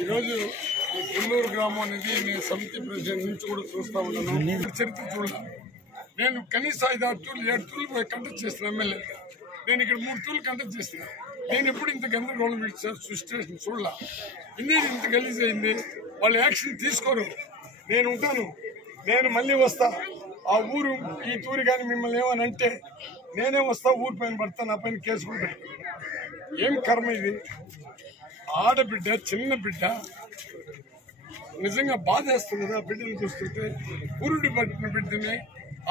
ఈరోజు కొల్లూరు గ్రామం అనేది నేను సమితి ప్రెసిడెంట్ నుంచి కూడా చూస్తా ఉన్నాను. చరిత్ర చూడాల. నేను కనీసం 5-6 తూర్లు 7 తూర్లు పోయి కంటెస్ట్ చేసిన ఎమ్మెల్యే. నేను ఇక్కడ 3 తూర్లు కంటెస్ట్ చేసిన. నేను ఎప్పుడు ఇంత గందరగోళం సిచ్యువేషన్ చూడాల. ఇండియన్ ఇంత గలీజ్ అయింది. వాళ్ళు యాక్షన్ తీసుకోరు. నేను ఉంటాను, నేను మళ్ళీ వస్తా. ఆ ఊరు ఈ తూరి కానీ మిమ్మల్ని ఏమని అంటే నేనే వస్తా, ఊరి పైన పడతా, నా పైన కేసు కూడా పెడతా. ఏం కర్మ ఇది? ఆడబిడ్డ, చిన్న బిడ్డ, నిజంగా బాధేస్తుంది కదా. ఆ బిడ్డను చూస్తుంటే పురుడు పట్టిన బిడ్డని,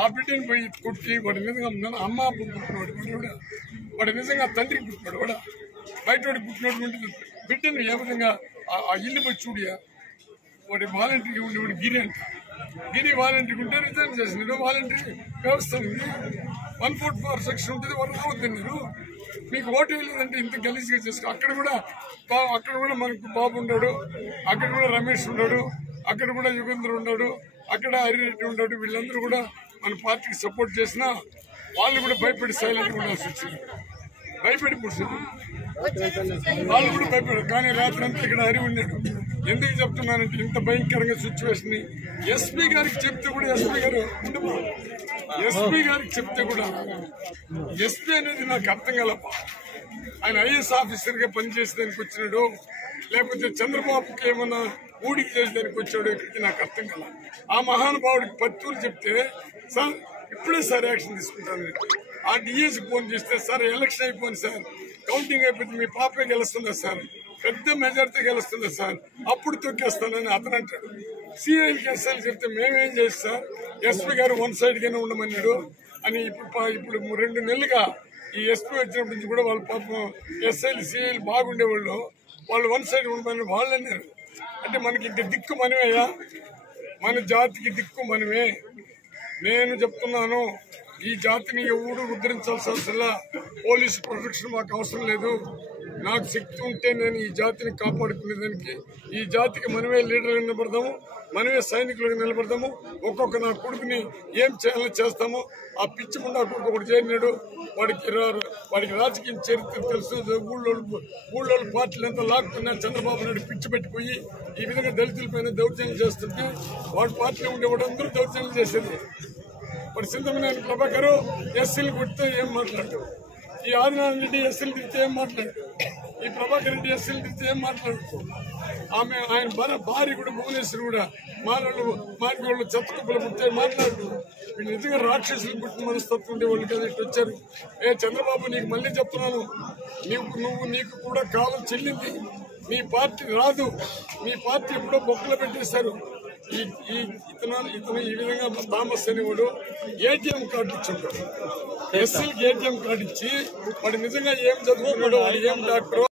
ఆ బిడ్డను పోయి కొట్టి వాడు నిజంగా అమ్మ పుట్టినవాడు, వాడు నిజంగా తండ్రికి పుట్టినాడు, వాడు బయట పుట్టినటువంటి బిడ్డను ఏ విధంగా ఆ ఇల్లు పోయి చూడియా. వాడి వాలంటీర్గా ఉండేవాడు గిరి అంట. గిరి వాలంటీర్ ఉంటే రిజైన్ చేసినాడు. వాలంటీర్ వ్యవస్థ ఉంది, 144 సెక్షన్ ఉంటుంది. వాడు రావద్దన్నారు. మీకు ఓటు వేయలేదంటే ఇంత గలీజ్గా చేసుకో. అక్కడ కూడా మనకు బాబు ఉన్నాడు, అక్కడ కూడా రమేష్ ఉన్నాడు, అక్కడ కూడా యుగేంద్ర ఉన్నాడు, అక్కడ హరిరెడ్డి ఉన్నాడు. వీళ్ళందరూ కూడా మన పార్టీకి సపోర్ట్ చేసినా వాళ్ళు కూడా భయపడి సైలెంట్గా ఉండాల్సి వచ్చింది. భయపడి కూర్చుంది, వాళ్ళు కూడా భయపడారు. కానీ రాత్రి అంతా ఇక్కడ హరి ఉన్నాడు. ఎందుకు చెప్తున్నానంటే ఇంత భయంకరంగా సిచ్యువేషన్ ని ఎస్పీ గారికి చెప్తే కూడా ఎస్పీ అనేది నాకు అర్థం కలప. ఆయన ఐఏఎస్ ఆఫీసర్ గా పనిచేసేదానికి వచ్చినాడు, లేకపోతే చంద్రబాబుకి ఏమన్నా ఊడికి చేసేదానికి వచ్చాడు, ఇక్కడికి నాకు అర్థం కల. ఆ మహానుభావుడికి 10 తూర్లు చెప్తే సార్ ఇప్పుడే సార్ యాక్షన్ తీసుకుంటాను. ఆ డిఎస్కి ఫోన్ చేస్తే సార్ ఎలక్షన్ అయిపోయింది సార్, కౌంటింగ్ అయిపోతే మీ పాపే గెలుస్తుందా సార్, పెద్ద మెజార్టీ గెలుస్తుందా సార్, అప్పుడు తొక్కేస్తానని అతను అంటాడు. సిఐకి ఎస్ఐలు చెప్తే మేమేం చేసి సార్, ఎస్పీ గారు 1 సైడ్ గానే ఉండమన్నాడు అని. ఇప్పుడు 2 నెలలుగా ఈ ఎస్పీ వచ్చినప్పటి నుంచి కూడా వాళ్ళ పాపం ఎస్ఐలు సిఐలు బాగుండేవాళ్ళు, వాళ్ళు 1 సైడ్ ఉండమని వాళ్ళు అన్నారు. అంటే మనకి ఇంక దిక్కు మనమేయా, మన జాతికి దిక్కు మనమే. నేను చెప్తున్నాను, ఈ జాతిని ఎవరు ఉద్ధరించాల్సిన అవసరం, పోలీసు ప్రొటెక్షన్ మాకు అవసరం లేదు. నాకు శక్తి ఉంటే నేను ఈ జాతిని కాపాడుకునేదానికి, ఈ జాతికి మనమే లీడర్లు నిలబడదాము, మనమే సైనికులుగా నిలబడదాము. ఒక్కొక్క నా కొడుకుని ఏం చేయాలో చేస్తాము. ఆ పిచ్చి ముండా కొడుకు ఒకటి చేరినాడు, వాడికి రాజకీయ చరిత్ర తెలుసు. ఊళ్ళో పార్టీలు ఎంత లాక్కున్నా చంద్రబాబు నాయుడు పిచ్చి పెట్టిపోయి ఈ విధంగా దళితులపైన దౌర్జన్యం చేస్తుంటే వాడి పార్టీలో ఉండేవాడు అందరూ దౌర్జన్యం చేసేది. వాడు సింధమనేని ప్రభాకర్ ఎస్సీలు కొడితే ఏం మాట్లాడు, ఈ ఆదినారాయణ రెడ్డి ఎస్సీలు తిరిగితే ఏం మాట్లాడు, ఈ ప్రభాకర్ రెడ్డి ఎస్సీలు తిరిగితే ఏం మాట్లాడు. ఆయన భార్య కూడా భువనేశ్వరి కూడా మార్గోళ్ళు చెత్తకుప్పలు పుట్టే మాట్లాడు. వీళ్ళు నిజంగా రాక్షసులు పుట్టిన మనస్తత్వం ఉండే వాళ్ళు కదా ఇటు వచ్చారు. చంద్రబాబు, నీకు మళ్ళీ చెప్తున్నాను, నీకు కూడా కాలం చెల్లింది. మీ పార్టీ రాదు, మీ పార్టీ ఎప్పుడో బొక్కలు పెట్టేశారు. ఇతను ఈ విధంగా థామస్ అనేవాడు ఏటీఎం కార్డు ఇచ్చుంటాడు, ఎస్సీలకి ఏటీఎం కార్డు ఇచ్చి వాడు నిజంగా ఏం చదువుకున్నాడు, వాడు ఏం డాక్టర్